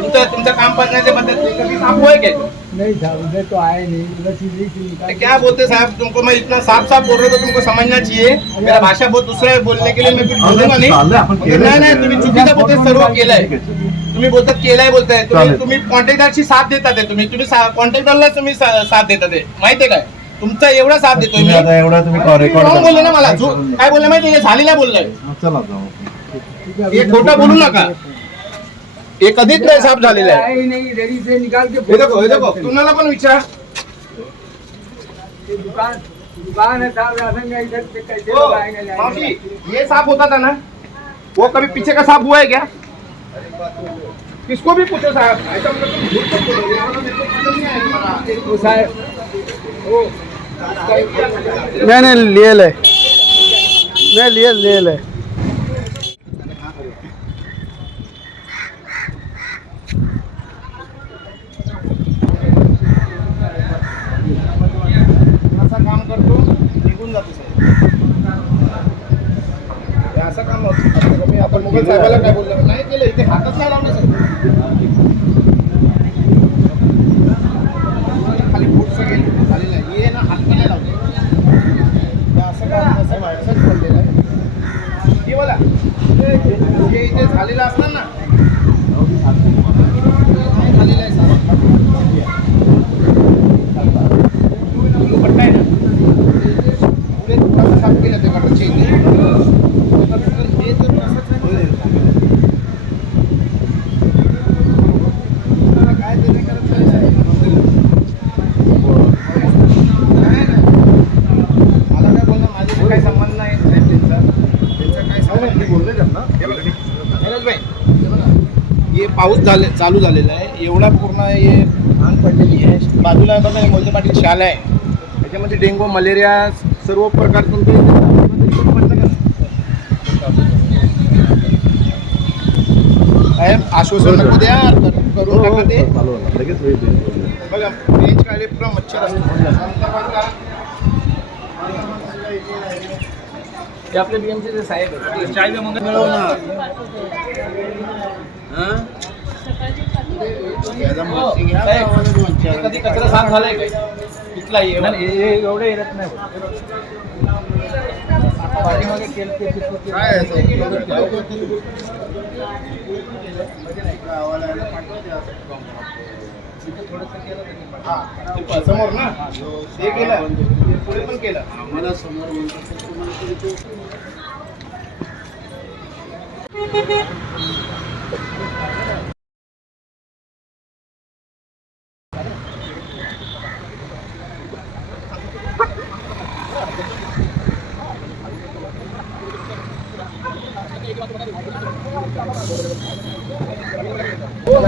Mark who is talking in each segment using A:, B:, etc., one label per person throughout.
A: तुमचं तुमचं काम करण्याच्या पद्धत कभी है क्या?
B: नहीं था उधर तो आए नहीं. उधर
A: क्या बोलते साहब? तुमको मैं इतना साफ साफ बोल रहा हूँ तो तुमको समझना चाहिए। मेरा भाषा बहुत दूसरा है बोलने के लिए मैं कुछ बोलूंगा नाही।
C: केलंय
A: नाही नाही. तुम्ही चुकीचं बोलताय सर्व केलंय. तुम्ही बोलतात केलंय बोलताय. तुम्ही. तुम्ही कॉन्ट्रॅक्टरची साथ देतात आहे तुम्ही तुम्ही कॉन्ट्रॅक्टरला तुम्ही सा- साथ देतात आहे माहितीये काय? तुमचा एवढा साथ देतोय
C: तुम्ही
A: मी.
C: आता एवढा तुम्ही रेकॉर्ड
A: रॉंग बोलले ना मला. जो- काय बोलले माहिती हे झालेला बोललाय
C: चला जाऊ.
A: हे खोटं बोलू नका. हे कधीच नाही साफ़ झालेलं आहे
B: ही नहीं रेडी से निकाल के
A: हे देखो हे देखो तुम्हाला पण विचारा।
B: ये दुकान दुकान है साहब राशन का इधर से कैसे
A: ओ,
B: लोग आएँगे
A: मावशी ये साफ़ होता था ना वो कभी पीछे का साफ़ हुआ है क्या? किसको भी पूछो साहब ऐसा मतलब तुम झूठ मत बोलो,
B: वो साहब।
A: ओ,
B: नहीं नहीं लिए ले। नहीं लिए ले ले।
A: निघून जातो साहेब असं काम असतं मी आपण मुघल साहेबाला काय बोललो? नाही केलं इथे हातच नाही लावलं साहेब खाली पुढचं गेलं झालेलं आहे हे ना हात पण नाही लावले हे असं काम नाही साहेब असंच बोललेलं आहे हे बोला हे इथे झालेलं असणार ना नाही झालेलं आहे साहेब दुपट्टा आहे ना पुढे थोडासा साफ केलं ते हे तर असंच आहे ना. काय ते नाही करत नाही. ना मला काय बोलणं माझ्याशी काही संबंध नाही साहेब त्यांचा त्यांचा काय संबंध नाही.
C: बोलले त्यांना
A: हे बघा, धीरज हे पाऊस झाले चालू झालेला आहे एवढा पूर्ण हे घाण पडलेली आहे बाजूला बघा हे पाटील शाळा आहे त्याच्यामध्ये डेंगू मलेरिया सर्व प्रकार आश्वासन नको द्या करून टाका ते.
C: लगेच
A: बघा रेंज काढले पुरा मच्छर असतो आपले बीएमसीचे साहेब आहेत. चाय कधी कचरा साफ़ झालाय काय इथला एवढे येत नाही समोर ना ते केलं पुढे पण केलं आम्हाला समोर मेन मेन कचरा आहे
C: हो ऐका ना
A: साहेब, त्याच्याने रस्ता बंद करायचा आहे मला
C: आता एवढे क्लिअर केलं. ना
A: ते मला पाणी घ्या, पाणी पिणे गेलो, आराम होईल.
C: मी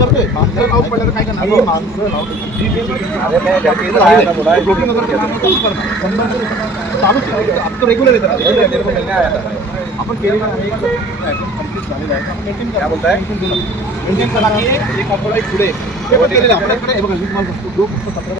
C: करतोय.
A: पडला तर काय करणार?
C: माणसं लावतो. अरे नाही, त्याची इथं आहे ना मुलं. ब्लॉकिंग वगैरे केलं तर चालू करणार. संबंध चालूच आहे. आता रेग्युलर आपण केलेलं आहे करा.
A: मेंटेन करा की एक अकोला एक पुढे हे हे बघा, मी तुम्हाला सांगतो, जो फक्त सतरा